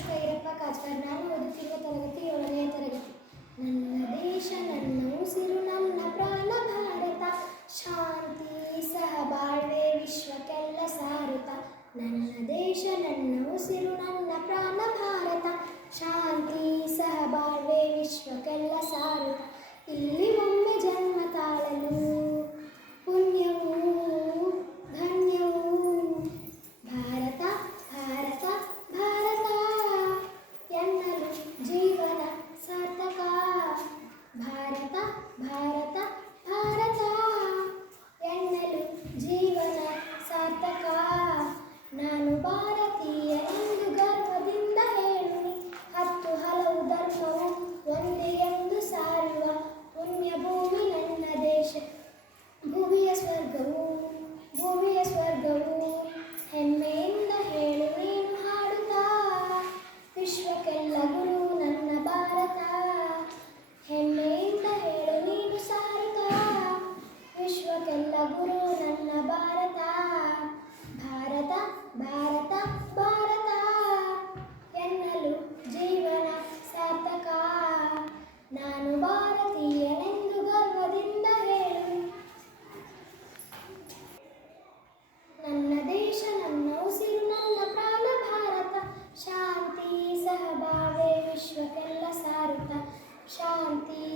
ನಾನು ಓದುತ್ತಿರುವ ತರಗತಿ, ಏಳನೆಯ ತರಗತಿ. ನನ್ನ ದೇಶ, ನನ್ನ ಉಸಿರು, ನನ್ನ ಪ್ರಾಣ ಭಾರತ. ಶಾಂತಿ, ಸಹಬಾಳ್ವೆ, ವಿಶ್ವಕ್ಕೆಲ್ಲ ಸಾರುತ ನನ್ನ ದೇಶ, ನನ್ನ ಉಸಿರು, ನನ್ನ ಪ್ರಾಣ ಭಾರತ. ಶಾಂತಿ, ಸಹಬಾಳ್ವೆ, ವಿಶ್ವಕ್ಕೆಲ್ಲ ಸಾರುತ್ತ. ಎಲ್ಲ ಗುರು ನನ್ನ ಭಾರತ. ಭಾರತ ಭಾರತ ಭಾರತ. ಎನ್ನಲು ಜೀವನ ಸಾರ್ಥಕ. ನಾನು ಭಾರತೀಯನೆಂದು ಗರ್ವದಿಂದ ಹೇಳು. ನನ್ನ ದೇಶ, ನನ್ನ ಉಸಿರು, ನನ್ನ ಪ್ರಾಣ ಭಾರತ. ಶಾಂತಿ ಸಹಬಾಳ್ವೆ ವಿಶ್ವಕ್ಕೆಲ್ಲ ಸಾರುತ್ತ. ಶಾಂತಿ